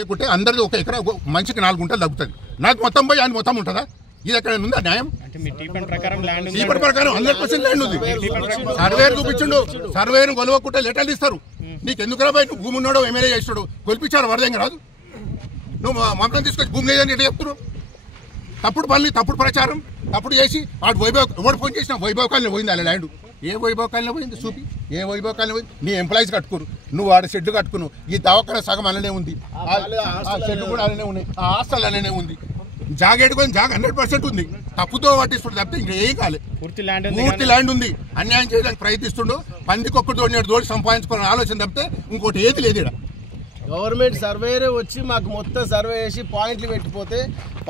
లేకుంటే అందరిది ఒక ఎకరా మనిషికి 4 గుంటలు తగ్గుతుంది. నాకు మొత్తం పోయి ఆయన మొత్తం ఉంటుందా? ఇది ఎక్కడ ఉందా న్యాయం? ప్రకారం 100% ల్యాండ్ ఉంది. సర్వేరు చూపించిండు, సర్వేను కొలవకుంటే లెటర్లు ఇస్తారు. నీకు ఎందుకు రాబాయి? నువ్వు భూమి ఉన్నాడో ఎమ్మెల్యే చేస్తాడు, కొలిపించారు వరదంగా రాదు. నువ్వు మమ్మల్ని తీసుకొచ్చి భూమి లేదని ఎట్లా చెప్తున్నావు? తప్పుడు పనులు, తప్పుడు ప్రచారం, తప్పుడు చేసి వాడు వైభవ్ ఎవరు ఫోన్ చేసినా వైభవ్ కాలనీ పోయింది. అలా ల్యాండ్ ఏ వైభవ్ కాలనీ పోయింది చూపి, ఏ వైభవ్ కాలనీ పోయింది? నీ ఎంప్లాయీస్ కట్టుకోరు, నువ్వు ఆడ షెడ్ కట్టుకును. ఈ దవాఖాన సగం అలానే ఉంది, ఆ షెడ్ కూడా అలానే ఉన్నాయి, ఆ హాస్టల్ అలానే ఉంది. జాగేడుకొని 100% ఉంది. తప్పుతో పట్టిస్తుండే తప్పితే ఇంకా ఏం కాలేదు. పూర్తి ల్యాండ్ ఉంది. అన్యాయం చేయడానికి ప్రయత్నిస్తుండో పందికొక్కడు తోడి సంపాదించుకోవాలని ఆలోచన తప్పితే ఇంకోటి ఏది లేదు. ఇక్కడ గవర్నమెంట్ సర్వేరే వచ్చి మాకు మొత్తం సర్వే చేసి పాయింట్లు పెట్టిపోతే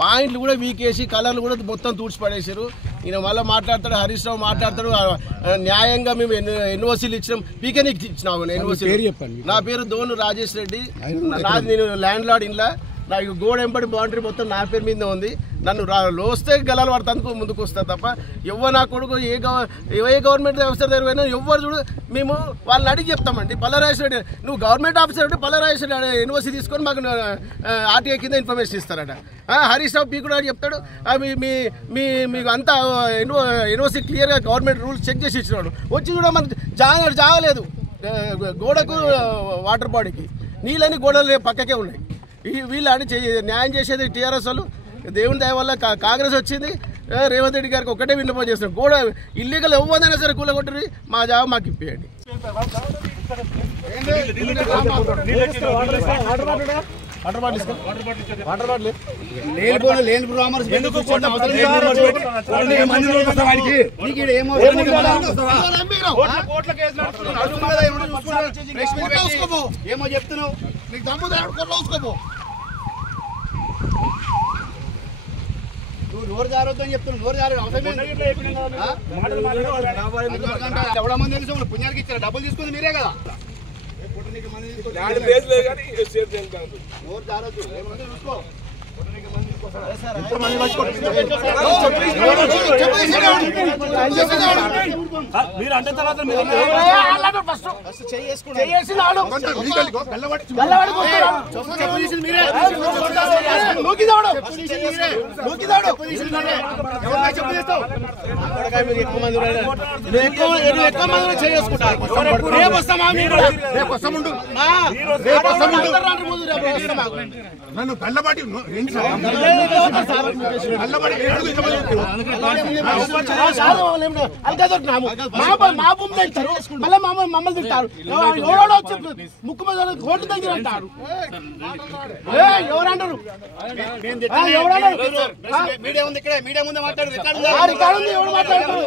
పాయింట్లు కూడా వీకేసి కలర్లు కూడా మొత్తం తూడ్చిపడేసారు. ఈయన మళ్ళీ మాట్లాడతాడు, హరీష్ రావు మాట్లాడతాడు. న్యాయంగా మేము ఎన్ఓసీలు ఇచ్చినాం, పీకెనీకి ఇచ్చినాము. ఎన్ఓసీ నా పేరు దోను రాజేష్ రెడ్డి. నాది నేను ల్యాండ్ లార్డ్. ఇంట్లో నాకు గోడ ఎంపడి బౌండరీ మొత్తం నా పేరు మీద ఉంది. నన్ను లోస్తే గలాలు పడతాను ముందుకు వస్తా తప్ప ఎవరు నా కొడుకు ఏ గవర్నమెంట్ ఆఫీసర్ దగ్గర పోయినా ఎవరు చూడు మేము వాళ్ళని అడిగి చెప్తామండి. పల్లరాజేశ్వర రెడ్డి నువ్వు గవర్నమెంట్ ఆఫీసర్ అంటే పల్లరాజేశ్వర ఎన్ఓసీ తీసుకొని మాకు ఆర్టీఐ కింద ఇన్ఫర్మేషన్ ఇస్తారట. హరీష్ రావు పీ కూడా చెప్తాడు మీకు అంతా ఎన్ఓసీ క్లియర్గా గవర్నమెంట్ రూల్స్ చెక్ చేసి ఇచ్చినాడు. వచ్చి కూడా మనకు జాగలేదు. గోడకు వాటర్ బాడీకి నీళ్ళని గోడలు పక్కకే ఉన్నాయి. వీళ్ళని న్యాయం చేసేది టీఆర్ఎస్ వాళ్ళు. దేవుని దయ వల్ల కాంగ్రెస్ వచ్చింది. రేవంత్ రెడ్డి గారికి ఒక్కటే విన్నపం చేస్తున్నాం, గోడ ఇల్లీగల్ ఎవ్వదైనా సరే కూలగొట్టరి, మా జాబ్ మాకు ఇప్పియండి. ఏమో చెప్తున్నావు, నీకు దమ్ము నువ్వు నోరు జారొద్దు అని చెప్తున్నావు. నోరు జారు ఎవడ మంది తెలుసు పుణ్యానికి ఇచ్చారు, డబ్బులు తీసుకుంది మీరే కదా. నోరు జారొద్దు, చూసుకో. మీరు అంటే తర్వాత నన్ను గల్లబాటి మమ్మల్ని తింటారు. ఎవడో ముక్కు మీద కోర్టు దగ్గర అంటారు. ఎవరంటారు? మీడియా ఉంది ఇక్కడ, మీడియా ముందే మాట్లాడు. ఎవరు మాట్లాడుతారు?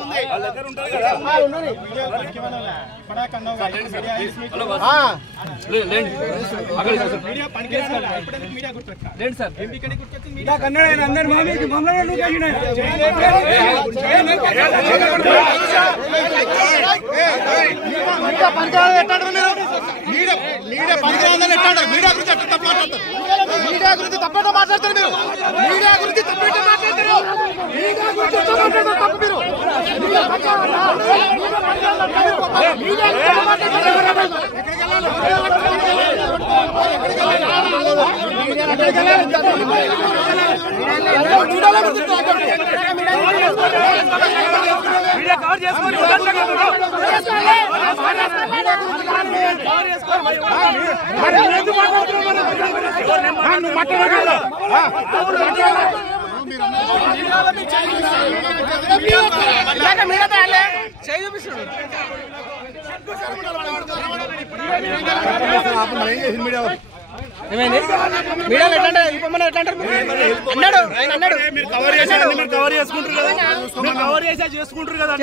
మీడియా గురించి తప్పేట మాట్లాడతారు మీరు. మీడియా గురించి తప్పేట మాట్లాడతారు. తప్పు మీరు. మీడియాలో ఎట్లా ఇవ్వమని ఎట్లా అంటారు? మీరు కవర్ చేసుకుంటారు కదా.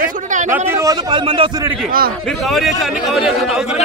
ప్రతిరోజు 10 మంది వస్తారు ఇక్కడికి. మీరు కవర్ చేసి అన్ని కవర్ చేస్తారు. అవసరం